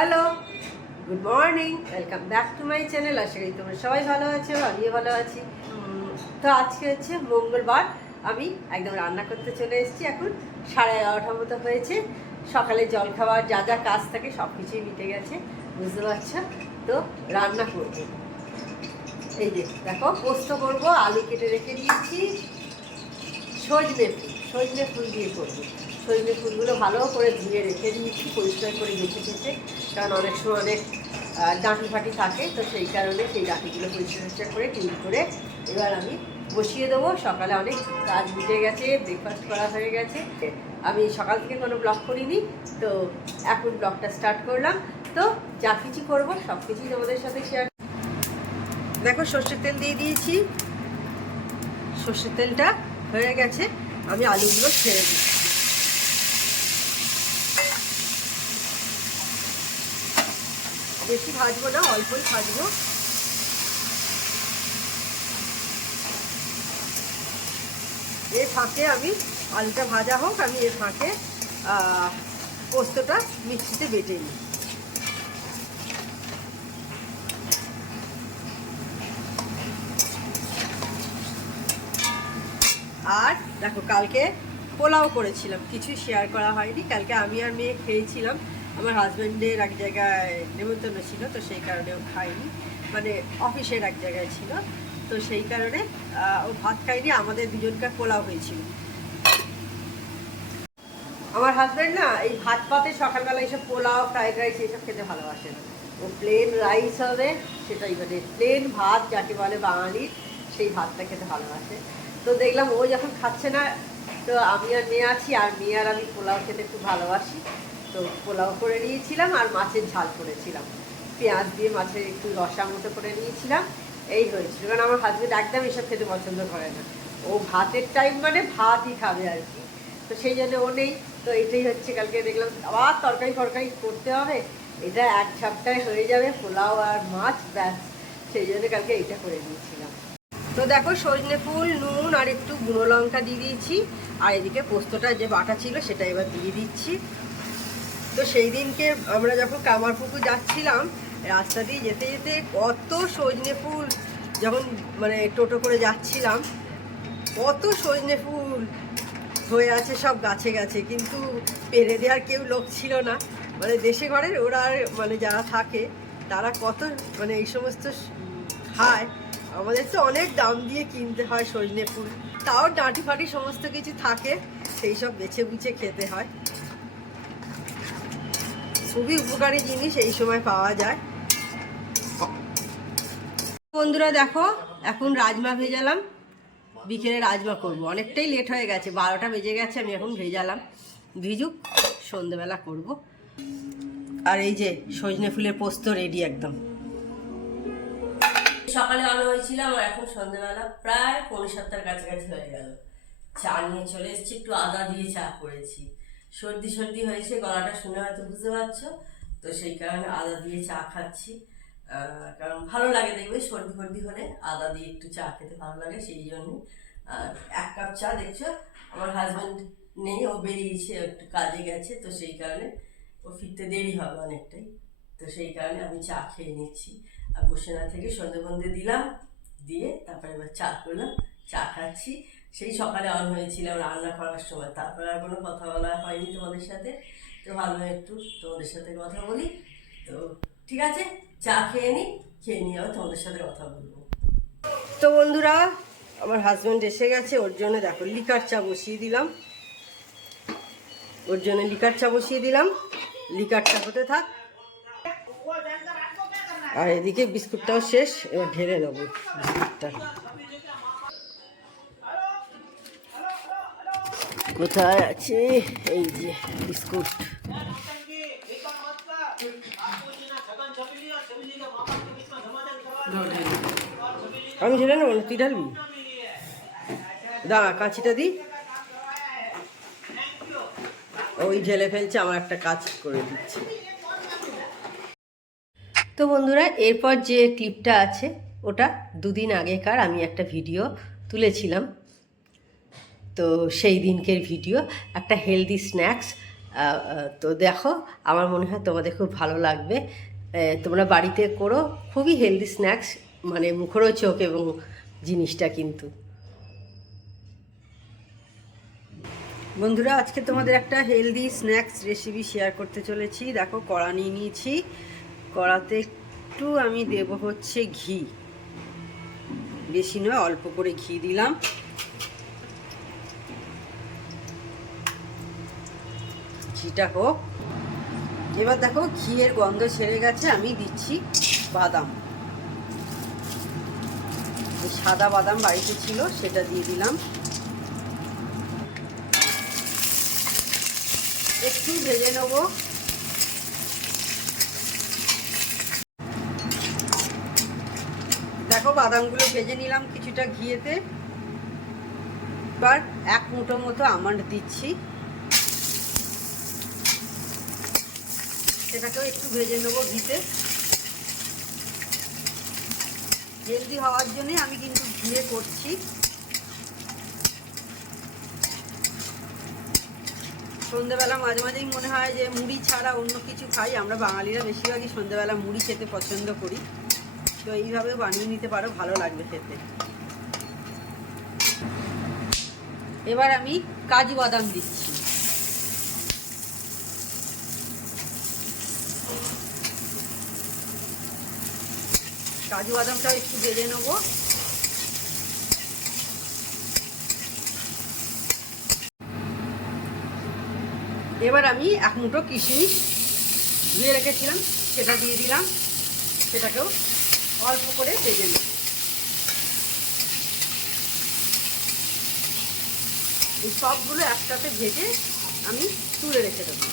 Hello, good morning, welcome back to my channel. আশা করি তোমরা সবাই ভালো আছো, আমিও ভালো আছি। তো আজকে হচ্ছে মঙ্গলবার, আমি একদম রান্না করতে চলে এসেছি। এখন 11:30 মতো হয়েছে। সকালে জল খাওয়ার যা যা কাজ থাকে সব কিছুই মিটে গেছে, বুঝতে পারছো। তো রান্না করবো, এই যে দেখো পোস্ত করবো, আলু কেটে রেখে দিয়েছি, সজনে ফুল দিয়ে করবো। সজনে ফুলগুলো ভালো করে ধুয়ে রেখে দিয়েছি, পরিষ্কার করে গেছে কারণ অনেক সময় অনেক ডাঁটি ফাটি থাকে, তো সেই কারণে সেই ডাঁটিগুলো পরিষ্কার করে ক্লিন করে এবার আমি বসিয়ে দেবো। সকালে অনেক কাজ মিটে গেছে, ব্রেকফাস্ট করা হয়ে গেছে। আমি সকাল থেকে কোনো ব্লগ করিনি, তো এখন ব্লগটা স্টার্ট করলাম। তো যা কিছু করবো সব কিছুই তোমাদের সাথে শেয়ার। দেখো সর্ষের তেল দিয়ে দিয়েছি, সর্ষের তেলটা হয়ে গেছে, আমি আলুগুলো ছেড়ে দিচ্ছি। বেশি ভাজবো না, অল্পই ভাজবো। এর ফাঁকে আমি আলুটা ভাজা হোক, আমি এর ফাঁকে পোস্তটা মিক্সিতে বেটে নিই। আর দেখো কালকে পোলাও করেছিলাম, কিছু শেয়ার করা হয়নি। কালকে আমি আর মেয়ে খেয়েছিলাম, আমার হাজব্যান্ডের এক জায়গায় নেমন্তন্ন ছিল, তো সেই কারণে ও খায়নি, মানে অফিসের এক জায়গায় ছিল, তো সেই কারণে ও ভাত খায়নি। আমাদের দুজনকার পোলাও হয়েছিল। আমার হাজব্যান্ড না এই ভাত পাতে সকালবেলা এইসব পোলাও, ফ্রাইড রাইস এইসব খেতে ভালোবাসে না। ও প্লেন রাইস হবে, সেটাই মানে প্লেন ভাত যাকে বলে বাঙালির, সেই ভাতটা খেতে ভালোবাসে। তো দেখলাম ও যখন খাচ্ছে না, তো আমি আর মেয়ে আছি, আর মেয়ে আর আমি পোলাও খেতে খুব ভালোবাসি, তো পোলাও করে নিয়েছিলাম আর মাছের ঝাল করেছিলাম, পেঁয়াজ দিয়ে মাছের একটু রসা মতো করে নিয়েছিলাম। এই হয়েছিল, কারণ আমার হাজব্যান্ড একদম এসব খেতে পছন্দ করে না, ও ভাতের টাইম মানে ভাতই খাবে আর কি, তো সেই জন্য ও নেই। তো এটাই হচ্ছে, কালকে দেখলাম আবার তরকারি করতে হবে, এটা এক সপ্তাহে হয়ে যাবে, পোলাও আর মাছ, ব্যাস, সেই জন্য কালকে এটা করে দিয়েছিলাম। তো দেখো সজনে ফুল, নুন আর একটু গুঁড়ো লঙ্কা দিয়ে দিয়েছি, আর এদিকে পোস্তটা যে বাটা ছিল সেটা এবার দিয়ে দিচ্ছি। তো সেই দিনকে আমরা যখন কামারপুকুর যাচ্ছিলাম, রাস্তা দিয়ে যেতে যেতে কত সজনে ফুল, যখন মানে টোটো করে যাচ্ছিলাম, কত সজনে ফুল হয়ে আছে সব গাছে গাছে, কিন্তু পেরে দেওয়ার কেউ লোক ছিল না। মানে দেশে ঘরের ওরা মানে যারা থাকে তারা কত মানে এই সমস্ত খায়, আমাদের তো অনেক দাম দিয়ে কিনতে হয় সজনে ফুল, তাও ডাঁটি ফাটি সমস্ত কিছু থাকে, সেই সব বেছে বুছে খেতে হয়। খুবই উপকারী জিনিস এই সময় পাওয়া যায়। বন্ধুরা দেখো, এখন রাজমা ভেজালাম, বিকেলে রাজমা করবো, অনেকটাই লেট হয়ে গেছে, 12টা বেজে গেছে, আমি এখন ভেজালাম, ভিজুক, সন্ধেবেলা করব। আর এই যে সজনে ফুলের পোস্ত রেডি একদম। সকালে আনা হয়েছিল, আর এখন সন্ধেবেলা প্রায় 6:45 কাছাকাছি হয়ে গেল। চা নিয়ে চলে এসেছি, একটু আদা দিয়ে চা করেছি, সর্দি হয়েছে, গলাটা শুনে হয়তো বুঝতে পারছো, তো সেই কারণে আদা দিয়ে চা খাচ্ছি। কারণ ভালো লাগে, দেখবে সর্দি হলে আদা দিয়ে একটু চা খেতে ভালো লাগে, সেই জন্য। আর 1 কাপ চা, দেখছো আমার হাজব্যান্ড নেই, ও বেরিয়েছে, একটু কাজে গেছে, তো সেই কারণে ও ফিরতে দেরি হবে অনেকটাই, তো সেই কারণে আমি চা খেয়ে নিচ্ছি। আর বসে না থেকে সন্ধে দিলাম, দিয়ে তারপরে এবার চা করলাম, চা খাচ্ছি। সেই সকালে অন হয়েছিলাম রান্না করার সময়, তারপরে আর কোনো কথা বলা হয়নি তোমাদের সাথে, তো ভাবলাম একটু তোমাদের সাথে কথা বলি। তো ঠিক আছে, চা খেয়ে নিয়ে আবার তোমাদের সাথে কথা বলবো। তো বন্ধুরা, আমার হাজব্যান্ড এসে গেছে, ওর জন্য দেখো লিকার চা বসিয়ে দিলাম, লিকারটা হতে থাক। আর এদিকে বিস্কুটটাও শেষ, এবার ঢেলে নেবো বিস্কুটটা। কোথায় আছে, এই যে বিস্কুট, আমি ঢেলে নেবো না, তুই ঢালবি, দাঁড়া কাঁচিটা দিই। ওই ঢেলে ফেলছে, আমার একটা কাজ করে দিচ্ছে। তো বন্ধুরা, এরপর যে ক্লিপটা আছে ওটা 2 দিন আগেকার আমি একটা ভিডিও তুলেছিলাম, তো সেই দিনকের ভিডিও, একটা হেলদি স্ন্যাক্স তো দেখো, আমার মনে হয় তোমাদের খুব ভালো লাগবে। তোমরা বাড়িতে করো, খুবই হেলদি স্ন্যাক্স, মানে মুখরোচক এবং জিনিসটা কিন্তু। বন্ধুরা, আজকে তোমাদের একটা হেলদি স্ন্যাক্স রেসিপি শেয়ার করতে চলেছি। দেখো, কড়া নিয়ে নিয়েছি, কড়াতে একটু আমি দেব হচ্ছে ঘি, বেশি নয়, অল্প করে ঘি দিলাম। ঘিটা হোক। এবার দেখো, ঘিয়ের গন্ধ ছেড়ে গেছে, আমি দিচ্ছি বাদাম। সাদা বাদাম বাড়িতে ছিল, সেটা দিয়ে দিলাম। একটু ভেজে নেব। দেখো, বাদামগুলো ভেজে নিলাম কিছুটা ঘিয়েতে। এবার 1 মুঠো মতো আমন্ড দিচ্ছি, সেটাকেও একটু ভেজে নেবো ঘিতে। হেলদি হওয়ার জন্যে আমি কিন্তু ঘিয়ে করছি। সন্ধ্যেবেলা মাঝে মাঝেই মনে হয় যে মুড়ি ছাড়া অন্য কিছু খাই। আমরা বাঙালিরা বেশিরভাগই সন্ধ্যেবেলা মুড়ি খেতে পছন্দ করি, তো এইভাবে বানিয়ে নিতে পারো, ভালো লাগবে খেতে। এবার আমি কাজু বাদাম দিচ্ছি। কাজু বাদামটাও একটু ভেজে নেবো। এবার আমি 1 মুঠো কিশমিশ ধুয়ে রেখেছিলাম, সেটা দিয়ে দিলাম। সেটাকেও অল্প করে ভেজে নেব। এই সবগুলো একসাথে ভেজে আমি তুলে রেখে দেবো।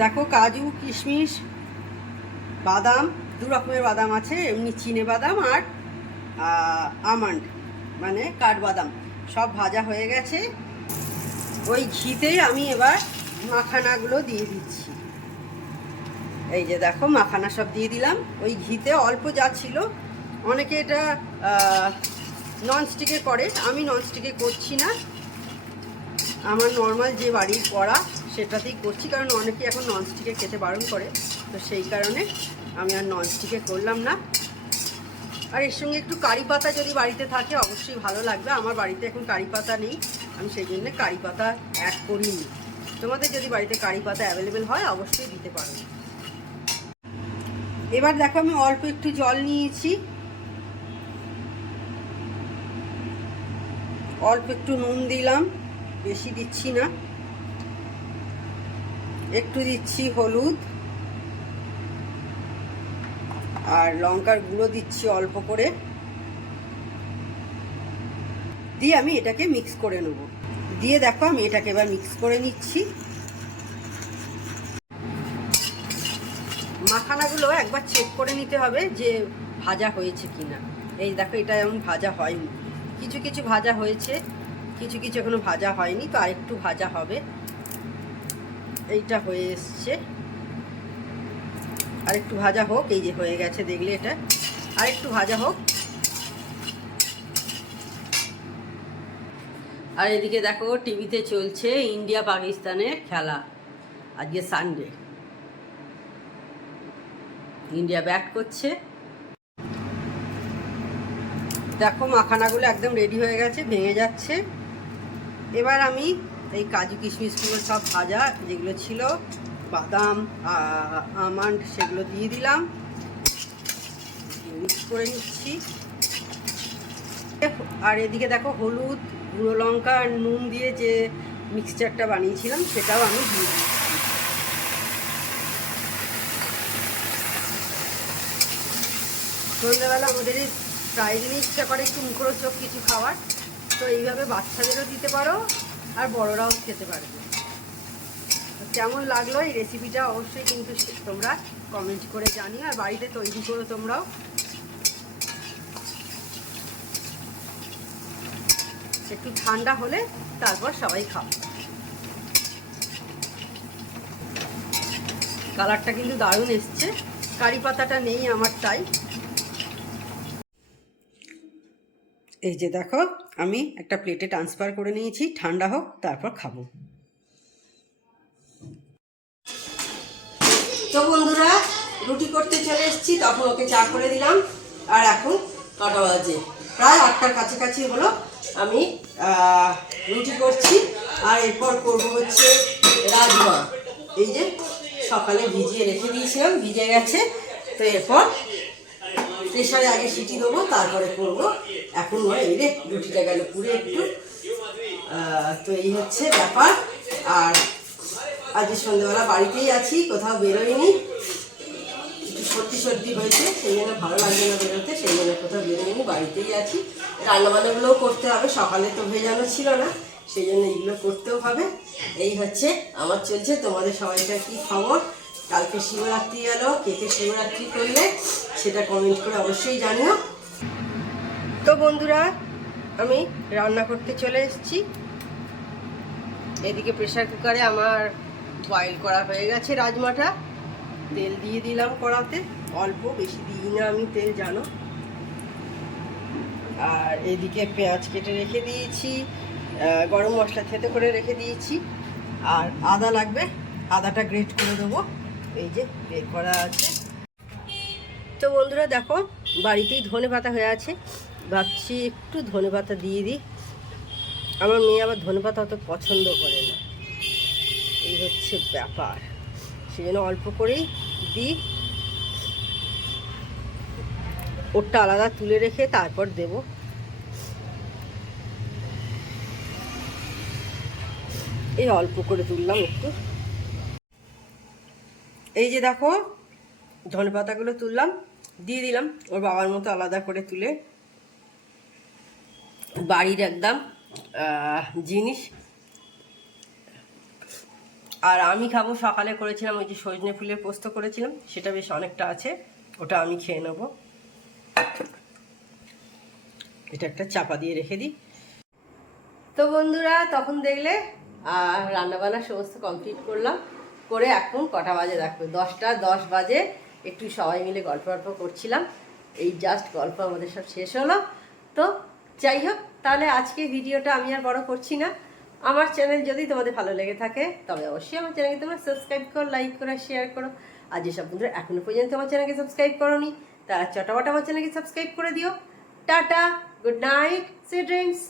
দেখো, কাজু, কিশমিশ, বাদাম, 2 রকমের বাদাম আছে, এমনি চিনে বাদাম আর আমন্ড মানে কাঠবাদাম, সব ভাজা হয়ে গেছে। ওই ঘিতেই আমি এবার মাখানাগুলো দিয়ে দিচ্ছি। এই যে দেখো, মাখানা সব দিয়ে দিলাম ওই ঘিতে, অল্প যা ছিল। অনেকে এটা ননস্টিকে করে, আমি ননস্টিকে করছি না, আমার নর্মাল যে বাড়ির কড়া সেটাতেই করছি, কারণ অনেকে এখন ননস্টিকে খেতে বারণ করে, তো সেই কারণে আমি আর ননস্টিকে করলাম না। আর এর সঙ্গে একটু কারি পাতা যদি বাড়িতে থাকে অবশ্যই ভালো লাগবে। আমার বাড়িতে এখন কারি পাতা নেই, আমি সেই জন্য কারি পাতা অ্যাড করিনি। তোমাদের যদি বাড়িতে কারি পাতা অ্যাভেলেবেল হয় অবশ্যই দিতে পারো। এবার দেখো, আমি অল্প একটু জল নিয়েছি, অল্প একটু নুন দিলাম, বেশি দিচ্ছি না। একটু দিচ্ছি হলুদ, আর লঙ্কার গুঁড়ো দিচ্ছি অল্প করে, দিয়ে আমি এটাকে মিক্স করে নেব। দিয়ে দেখো, আমি এটাকে এবার মিক্স করে নিচ্ছি। মাখানাগুলো একবার চেক করে নিতে হবে যে ভাজা হয়েছে কিনা। এই দেখো, এটা এমন ভাজা হয়নি, কিছু কিছু ভাজা হয়েছে, কিছু কিছু এখনো ভাজা হয়নি, তো আরেকটু ভাজা হবে। এইটা হয়ে এসছে, আরেকটু ভাজা হোক। এই যে হয়ে গেছে, দেখলে এটা আরেকটু ভাজা হোক। আর এদিকে দেখো, টিভিতে চলছে ইন্ডিয়া পাকিস্তানের খেলা। আজকে সানডে, ইন্ডিয়া ব্যাট করছে। দেখো, মাখানাগুলো একদম রেডি হয়ে গেছে, ভেঙে যাচ্ছে। এবার আমি এই কাজু কিশমিশগুলো সব ভাজা যেগুলো ছিল, বাদাম, আমন্ড, সেগুলো দিয়ে দিলাম, মিক্স করে নিচ্ছি। আর এদিকে দেখো, হলুদ, গুঁড়ো লঙ্কা আর নুন দিয়ে যে মিক্সচারটা বানিয়েছিলাম সেটাও আমি দিয়ে দিচ্ছি। সন্ধ্যাবেলা আমাদের প্রায় দিনই ইচ্ছা করে একটু মুখরোচক কিছু খাওয়ার, তো এইভাবে বাচ্চাদেরও দিতে পারো আর বড়রাও খেতে পারবে। কেমন লাগলো এই রেসিপিটা অবশ্যই কিন্তু তোমরা কমেন্ট করে জানিও, আর বাড়িতে তৈরি করো তোমরাও। একটু ঠান্ডা হলে তারপর সবাই খাও। কালারটা কিন্তু দারুণ এসছে, কারি পাতাটা নেই আমার, তাই। এই যে দেখো, আমি একটা প্লেটে ট্রান্সফার করে নিয়েছি, ঠান্ডা হোক তারপর খাবো। তো বন্ধুরা রুটি করতে চলে এসেছি, তখন ওকে চা করে দিলাম। আর এখন কটা বাজে, প্রায় 8টার কাছাকাছি হলো। আমি রুটি করছি আর এরপর করবো হচ্ছে রাজমা। এই যে সকালে ভিজিয়ে রেখে দিয়েছিলাম, ভিজে গেছে। তো এরপর প্রেশারে আগে সিটি দেবো, তারপরে করবো। এখন নয়, এই রে রুটিটা গেল পুরে একটু। তো এই হচ্ছে ব্যাপার। আর আজ সন্ধ্যেবেলা বাড়িতেই আছি, কোথাও বেরোয়নি। একটু সর্দি সর্দি হয়েছে, সেই জন্য ভালো লাগছে না বেরোতে, সেই জন্য কোথাও বেরোয়নি, বাড়িতেই আছি। রান্নাবান্নাগুলোও করতে হবে, সকালে তো ভেজানো ছিল না, সেই জন্য এইগুলো করতেও হবে। এই হচ্ছে আমার চলছে। তোমাদের সবাইকার কী খবর? কালকে শিবরাত্রি এলো, কে কে শিবরাত্রি করলে সেটা কমেন্ট করে অবশ্যই জানিও। তো বন্ধুরা আমি রান্না করতে চলে এসেছি। এদিকে প্রেসার কুকারে আমার বয়েল করা হয়ে গেছে রাজমাটা। তেল দিয়ে দিলাম কড়াতে, অল্প, বেশি দিই না আমি তেল, জানো। আর এদিকে পেঁয়াজ কেটে রেখে দিয়েছি, গরম মশলা থেতে করে রেখে দিয়েছি। আর আদা লাগবে, আদাটা গ্রেট করে দেবো, এই যে বের করা আছে। তো বন্ধুরা দেখো বাড়িতেই ধনেপাতা হয়ে আছে, ভাবছি একটু ধনেপাতা দিয়ে দিই। আমার মেয়ে আবার ধনেপাতা অত পছন্দ করে না, এই হচ্ছে ব্যাপার। সেই জন্য অল্প করেই দিই, ওরটা আলাদা তুলে রেখে তারপর দেব। এই অল্প করে তুললাম একটু। এই যে দেখো ধনেপাতাগুলো তুললাম, দিয়ে দিলাম ওর বাবার মতো আলাদা করে তুলে। বাড়ির একদম জিনিস। আর আমি খাবো, সকালে করেছিলাম ওই যে সজনে ফুলের পোস্ত করেছিলাম, সেটা বেশ অনেকটা আছে, ওটা আমি খেয়ে নেব। এটা একটা চাপা দিয়ে রেখে দিই। তো বন্ধুরা তখন দেখলে রান্নাবান্না সমস্ত কমপ্লিট করলাম, করে এখন কটা বাজে দেখো, 10টা 10 বাজে। একটু সবাই মিলে গল্প করছিলাম, এই জাস্ট গল্প আমাদের সব শেষ হলো। তো যাই হোক, তাহলে আজকে ভিডিওটা আমি আর বড় করছি না। আমার চ্যানেল যদি তোমাদের ভালো লেগে থাকে তবে অবশ্যই আমার চ্যানেলকে তোমরা সাবস্ক্রাইব করো, লাইক করো, শেয়ার করো। আর যেসব বন্ধুরা এখনো পর্যন্ত আমার চ্যানেলকে সাবস্ক্রাইব করোনি তারা চটাপট আমার চ্যানেলকে সাবস্ক্রাইব করে দিও। Tata, good night, sweet dreams.